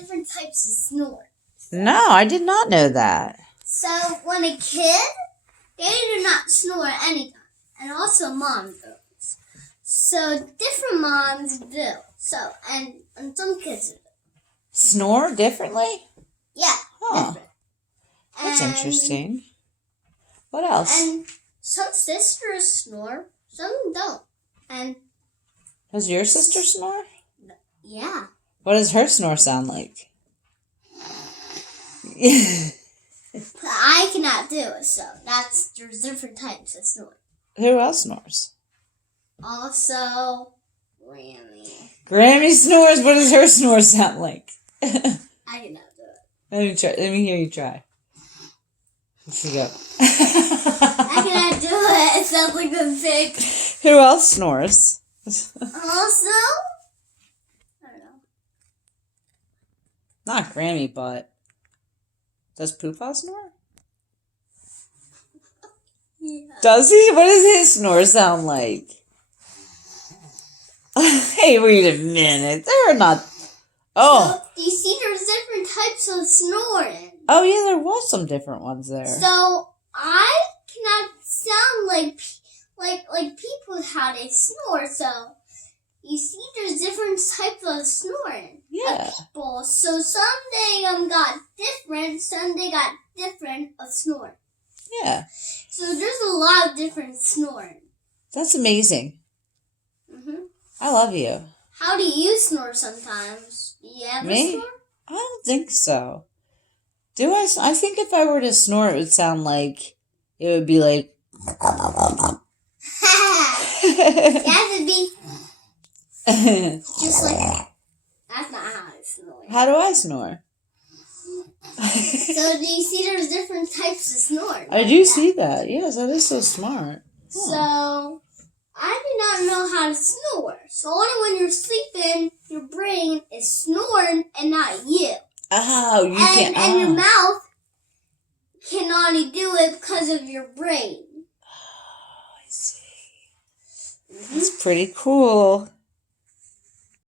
different types of snores. No, I did not know that. So when a kid, they do not snore anytime. And also mom does. So different moms do. So, and some kids do. Snore differently? Yeah, Huh. different. That's interesting. What else? And some sisters snore, some don't. And Does your sister snore? yeah. What does her snore sound like? But I cannot do it, so there's different types of snoring. Who else snores? Also, Grammy. Grammy snores? What does her snore sound like? I cannot do it. Let me try. Let me hear you try. Let's go. I cannot do it. It sounds like a pig. Who else snores? Also, I don't know. Not Grammy, but does Poopa snore? Yeah. Does he? What does his snore sound like? Hey, wait a minute. They're not. Oh. So, you see, there's different types of snoring. Oh, yeah, there was some different ones there. So, I cannot sound like people how they snore. So, you see, there's different types of snoring. Yeah. Of people. So, some they got different of snoring. Yeah. So, there's a lot of different snoring. That's amazing. Mm-hmm. I love you. How do you snore sometimes? Do you ever Me? snore? I don't think so. Do I? I think if I were to snore, it would sound like, it would be like. It has to be just like, that's not how I snore. How do I snore? So do you see there's different types of snore? I do see that. Yes, that is so smart. So, I do not know how to snore. So only when you're sleeping, your brain is snoring and not you. Oh, you can't. And your mouth can only do it because of your brain. Oh, I see. That's pretty cool.